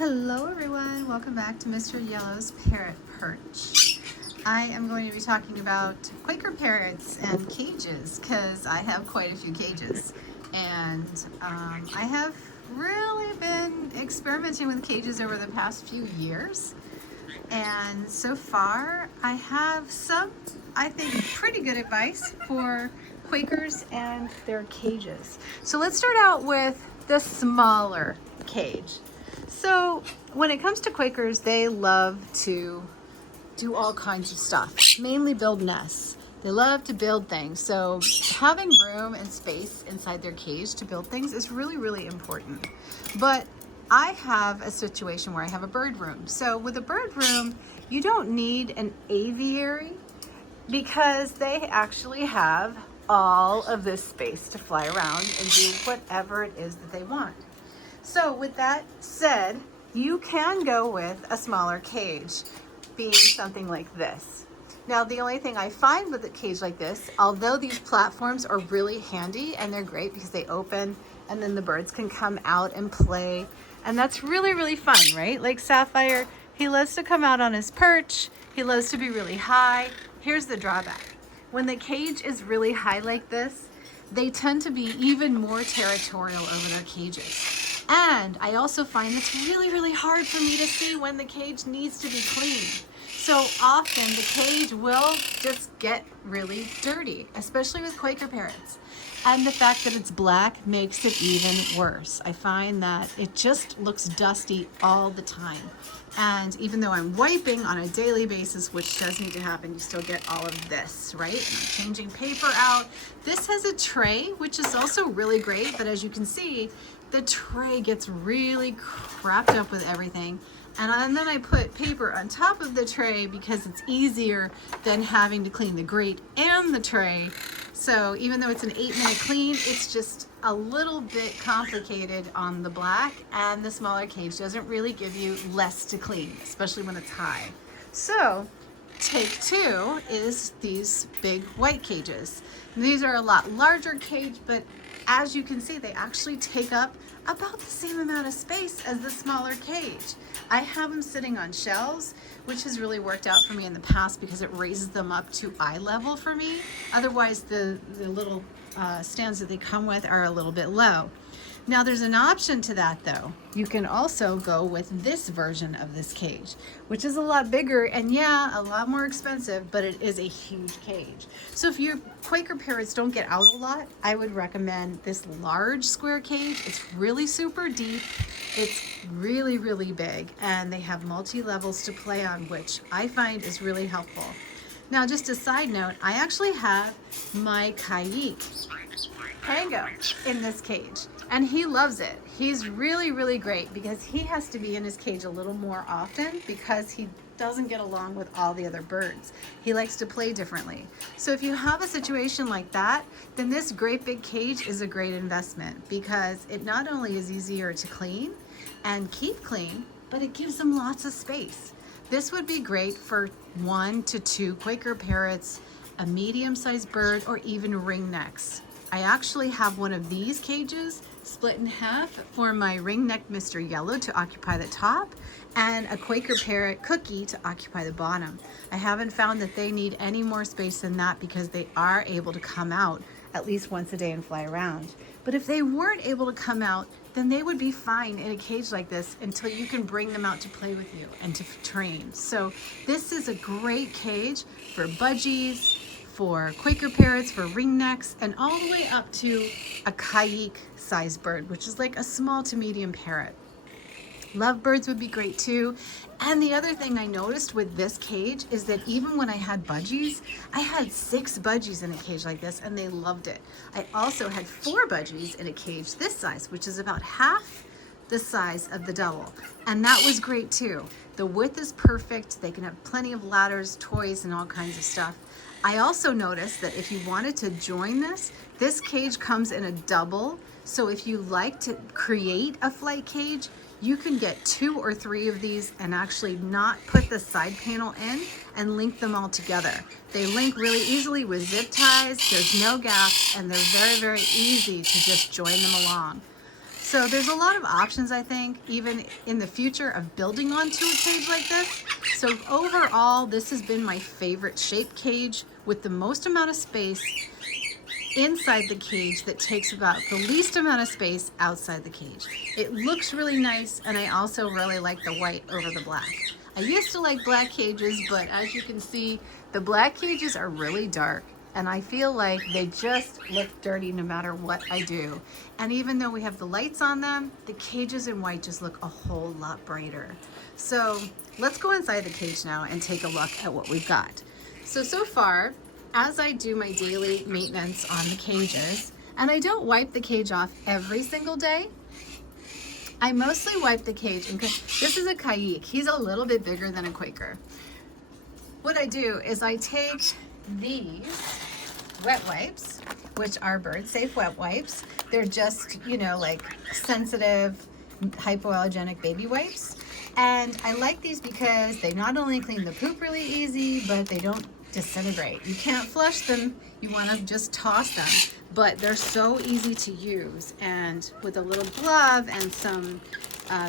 Hello everyone, welcome back to Mr. Yellow's Parrot Perch. I am going to be talking about Quaker parrots and cages because I have quite a few cages, and I have really been experimenting with cages over the past few years, and so far I have some, I think, pretty good advice for Quakers and their cages. So let's start out with the smaller cage. So when it comes to Quakers, they love to do all kinds of stuff, mainly build nests. They love to build things. So having room and space inside their cage to build things is really, really important. But I have a situation where I have a bird room. So with a bird room, you don't need an aviary because they actually have all of this space to fly around and do whatever it is that they want. So with that said, you can go with a smaller cage, being something like this. Now, the only thing I find with a cage like this, although these platforms are really handy and they're great because they open and then the birds can come out and play, and that's really, really fun, right? Like Sapphire, he loves to come out on his perch. He loves to be really high. Here's the drawback. When the cage is really high like this, they tend to be even more territorial over their cages. And I also find it's really, really hard for me to see when the cage needs to be cleaned. So often the cage will just get really dirty, especially with Quaker parrots. And the fact that it's black makes it even worse. I find that it just looks dusty all the time. And even though I'm wiping on a daily basis, which does need to happen, you still get all of this, right? And I'm changing paper out. This has a tray, which is also really great, but as you can see, the tray gets really wrapped up with everything. And then I put paper on top of the tray because it's easier than having to clean the grate and the tray. So even though it's an 8-minute clean, it's just a little bit complicated on the black, and the smaller cage doesn't really give you less to clean, especially when it's high. So take two is these big white cages. And these are a lot larger cage, but as you can see, they actually take up about the same amount of space as the smaller cage. I have them sitting on shelves, which has really worked out for me in the past because it raises them up to eye level for me. Otherwise, the little stands that they come with are a little bit low. Now there's an option to that though. You can also go with this version of this cage, which is a lot bigger and yeah, a lot more expensive, but it is a huge cage. So if your Quaker parrots don't get out a lot, I would recommend this large square cage. It's really super deep. It's really, really big, and they have multi-levels to play on, which I find is really helpful. Now, just a side note, I actually have my Pango in this cage, and he loves it. He's really, really great because he has to be in his cage a little more often because he doesn't get along with all the other birds. He likes to play differently. So if you have a situation like that, then this great big cage is a great investment because it not only is easier to clean and keep clean, but it gives them lots of space. This would be great for 1 to 2 Quaker parrots, a medium-sized bird, or even ringnecks. I actually have one of these cages split in half for my ringneck Mr. Yellow to occupy the top and a Quaker parrot Cookie to occupy the bottom. I haven't found that they need any more space than that because they are able to come out at least once a day and fly around. But if they weren't able to come out, then they would be fine in a cage like this until you can bring them out to play with you and to train. So this is a great cage for budgies, for Quaker parrots, for ringnecks, and all the way up to a sized bird, which is like a small to medium parrot. Lovebirds would be great too. And the other thing I noticed with this cage is that even when I had budgies, I had 6 budgies in a cage like this and they loved it. I also had 4 budgies in a cage this size, which is about half the size of the double. And that was great too. The width is perfect. They can have plenty of ladders, toys, and all kinds of stuff. I also noticed that if you wanted to join this cage comes in a double. So if you like to create a flight cage, you can get 2 or 3 of these and actually not put the side panel in and link them all together. They link really easily with zip ties, there's no gaps, and they're very, very easy to just join them along. So there's a lot of options, I think, even in the future of building onto a cage like this. So overall, this has been my favorite shaped cage with the most amount of space inside the cage that takes about the least amount of space outside the cage. It looks really nice, and I also really like the white over the black. I used to like black cages, but as you can see, the black cages are really dark, and I feel like they just look dirty no matter what I do. And even though we have the lights on them, the cages in white just look a whole lot brighter. So let's go inside the cage now and take a look at what we've got. So far, as I do my daily maintenance on the cages, and I don't wipe the cage off every single day, I mostly wipe the cage, and this is a Quaker. He's a little bit bigger than a Quaker. What I do is I take these wet wipes, which are bird safe wet wipes. They're just, you know, like sensitive, hypoallergenic baby wipes. And I like these because they not only clean the poop really easy, but they don't disintegrate. You can't flush them, you want to just toss them, but they're so easy to use, and with a little glove and some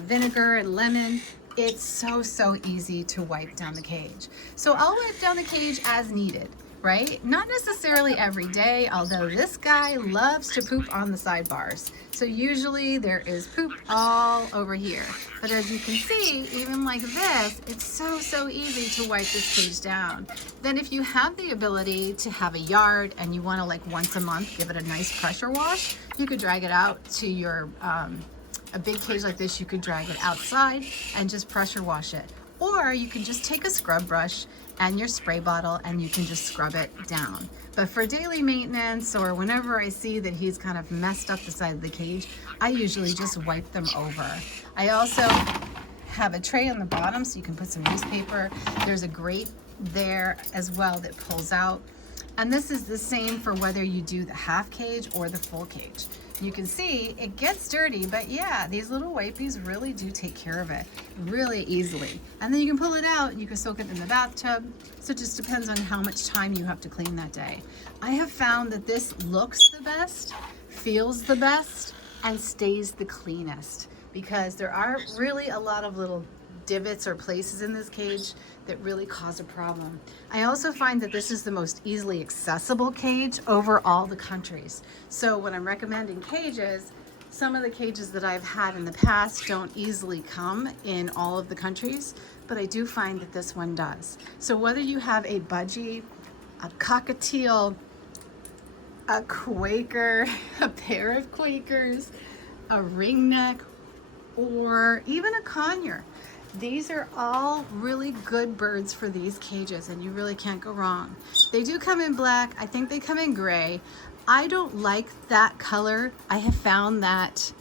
vinegar and lemon, it's so easy to wipe down the cage. So I'll wipe down the cage as needed, right? Not necessarily every day, although this guy loves to poop on the sidebars. So usually there is poop all over here. But as you can see, even like this, it's so easy to wipe this cage down. Then if you have the ability to have a yard and you want to, like, once a month give it a nice pressure wash, you could drag it out to your, a big cage like this, you could drag it outside and just pressure wash it. Or you can just take a scrub brush and your spray bottle and you can just scrub it down. But for daily maintenance, or whenever I see that he's kind of messed up the side of the cage, I usually just wipe them over. I also have a tray on the bottom so you can put some newspaper. There's a grate there as well that pulls out. And this is the same for whether you do the half cage or the full cage. You can see it gets dirty, but yeah, these little wipies really do take care of it really easily. And then you can pull it out, you can soak it in the bathtub. So it just depends on how much time you have to clean that day. I have found that this looks the best, feels the best, and stays the cleanest, because there are really a lot of little divots or places in this cage that really cause a problem. I also find that this is the most easily accessible cage over all the countries. So when I'm recommending cages, some of the cages that I've had in the past don't easily come in all of the countries, but I do find that this one does. So whether you have a budgie, a cockatiel, a Quaker, a pair of Quakers, a ringneck, or even a conure, these are all really good birds for these cages, and you really can't go wrong. They do come in black. I think they come in gray. I don't like that color. I have found that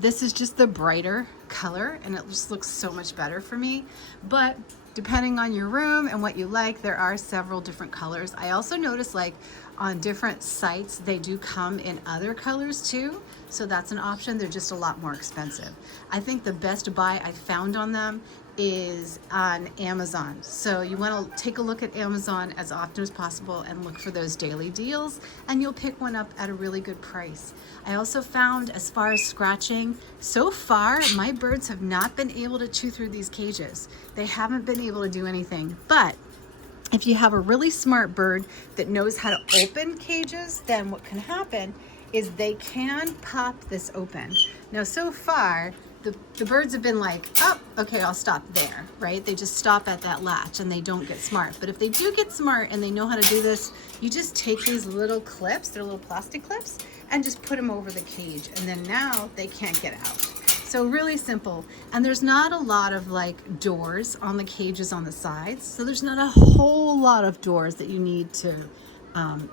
this is just the brighter color, and it just looks so much better for me. But depending on your room and what you like, there are several different colors. I also notice, like, on different sites, they do come in other colors too. So that's an option. They're just a lot more expensive. I think the best buy I found on them is on Amazon. So you want to take a look at Amazon as often as possible and look for those daily deals, and you'll pick one up at a really good price. I also found, as far as scratching, so far my birds have not been able to chew through these cages. They haven't been able to do anything. But if you have a really smart bird that knows how to open cages, then what can happen is they can pop this open. Now, so far, the birds have been like, oh, okay, I'll stop there, right? They just stop at that latch and they don't get smart. But if they do get smart and they know how to do this, you just take these little clips, they're little plastic clips, and just put them over the cage. And then now they can't get out. So really simple. And there's not a lot of, like, doors on the cages on the sides. So there's not a whole lot of doors that you need to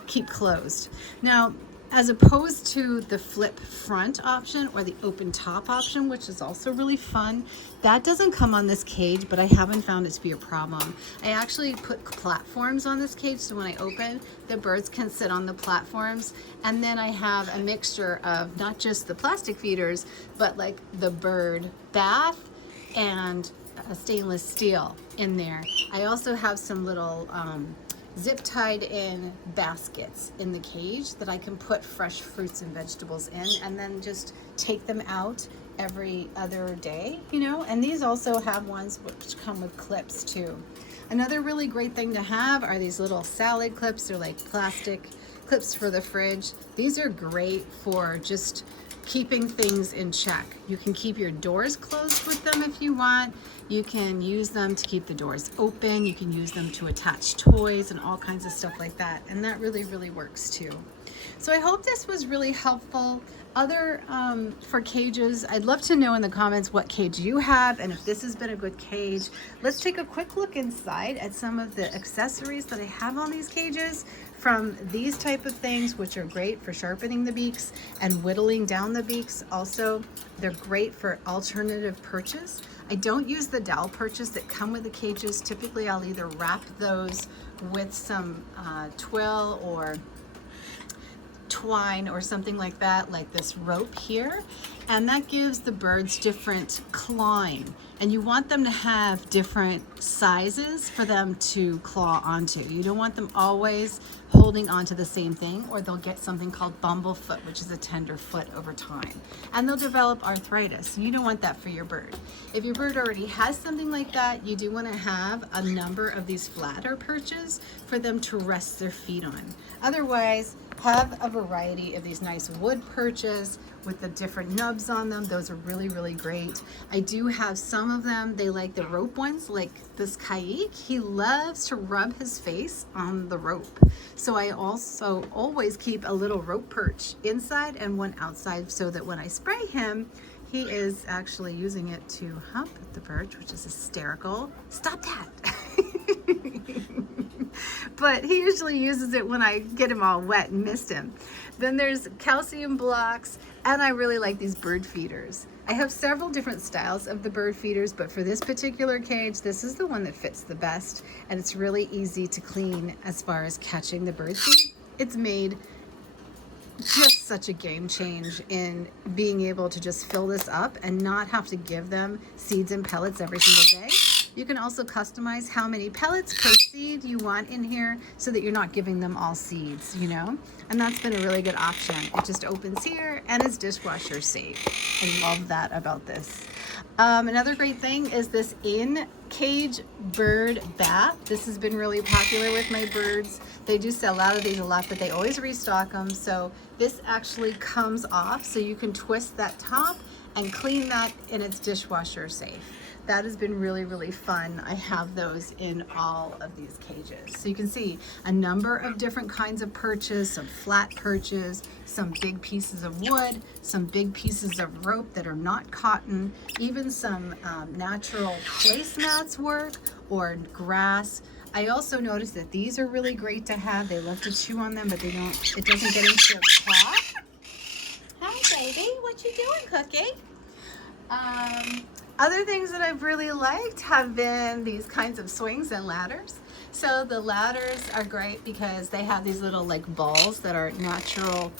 keep closed. Now, as opposed to the flip front option or the open top option, which is also really fun, that doesn't come on this cage, but I haven't found it to be a problem. I actually put platforms on this cage, so when I open, the birds can sit on the platforms. And then I have a mixture of not just the plastic feeders, but like the bird bath and stainless steel in there. I also have some little zip tied in baskets in the cage that I can put fresh fruits and vegetables in, and then just take them out every other day, you know. And these also have ones which come with clips too. Another really great thing to have are these little salad clips. They're like plastic clips for the fridge. These are great for just keeping things in check. You can keep your doors closed with them if you want. You can use them to keep the doors open. You can use them to attach toys and all kinds of stuff like that. And that really, really works too. So I hope this was really helpful. For cages, I'd love to know in the comments what cage you have and if this has been a good cage. Let's take a quick look inside at some of the accessories that I have on these cages, from these type of things, which are great for sharpening the beaks and whittling down the beaks. Also, they're great for alternative perches. I don't use the dowel perches that come with the cages. Typically, I'll either wrap those with some twill or twine or something like that, like this rope here, and that gives the birds different clawing, and you want them to have different sizes for them to claw onto. You don't want them always holding onto the same thing, or they'll get something called bumblefoot, which is a tender foot over time, and they'll develop arthritis, and you don't want that for your bird. If your bird already has something like that, you do want to have a number of these flatter perches for them to rest their feet on. Otherwise, have a variety of these nice wood perches with the different nubs on them. Those are really, really great. I do have some of them. They like the rope ones, like this Quaker. He loves to rub his face on the rope. So I also always keep a little rope perch inside and one outside, so that when I spray him, he is actually using it to hump the perch, which is hysterical. Stop that. But he usually uses it when I get him all wet and mist him. Then there's calcium blocks, and I really like these bird feeders. I have several different styles of the bird feeders, but for this particular cage, this is the one that fits the best, and it's really easy to clean as far as catching the bird feed. It's made just such a game change in being able to just fill this up and not have to give them seeds and pellets every single day. You can also customize how many pellets per seed you want in here, so that you're not giving them all seeds, you know? And that's been a really good option. It just opens here and is dishwasher safe. I love that about this. Another great thing is this in-cage bird bath. This has been really popular with my birds. They do sell out of these a lot, but they always restock them. So this actually comes off, so you can twist that top and clean that, and it's dishwasher safe. That has been really, really fun. I have those in all of these cages. So you can see a number of different kinds of perches, some flat perches, some big pieces of wood, some big pieces of rope that are not cotton, even some natural placemats work, or grass. I also noticed that these are really great to have. They love to chew on them, but it doesn't get into their paw. Hi, baby. What you doing, Cookie? Other things that I've really liked have been these kinds of swings and ladders. So the ladders are great because they have these little like balls that are natural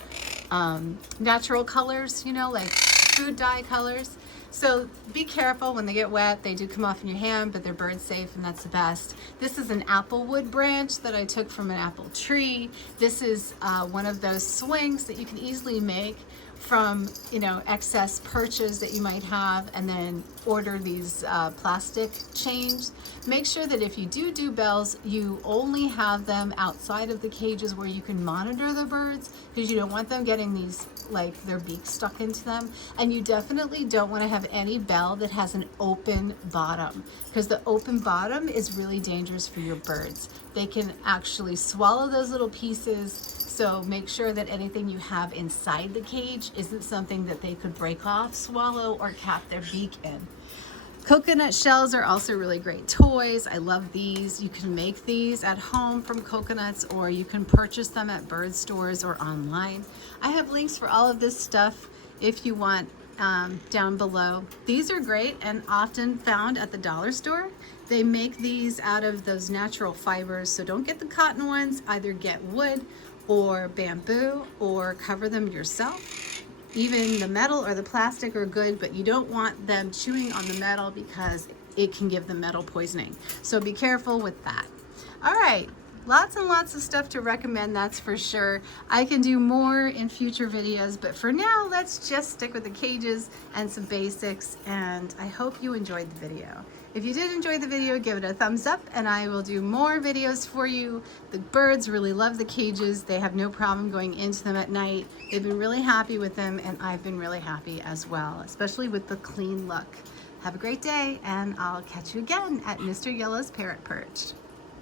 colors, you know, like food dye colors. So be careful when they get wet. They do come off in your hand, but they're bird safe, and that's the best. This is an apple wood branch that I took from an apple tree. This is one of those swings that you can easily make from, you know, excess perches that you might have, and then order these plastic chains. Make sure that if you do bells, you only have them outside of the cages where you can monitor the birds, because you don't want them getting these, like, their beaks stuck into them. And you definitely don't want to have any bell that has an open bottom, because the open bottom is really dangerous for your birds. They can actually swallow those little pieces. So make sure that anything you have inside the cage isn't something that they could break off, swallow, or cap their beak in. Coconut shells are also really great toys. I love these. You can make these at home from coconuts, or you can purchase them at bird stores or online. I have links for all of this stuff if you want down below. These are great and often found at the dollar store. They make these out of those natural fibers, so don't get the cotton ones. Either get wood or bamboo, or cover them yourself. Even the metal or the plastic are good, but you don't want them chewing on the metal because it can give them metal poisoning. So be careful with that. All right, lots and lots of stuff to recommend, that's for sure. I can do more in future videos, but for now, let's just stick with the cages and some basics, and I hope you enjoyed the video. If you did enjoy the video, give it a thumbs up, and I will do more videos for you. The birds really love the cages. They have no problem going into them at night. They've been really happy with them, and I've been really happy as well, especially with the clean look. Have a great day, and I'll catch you again at Mr. Yellow's Parrot Perch.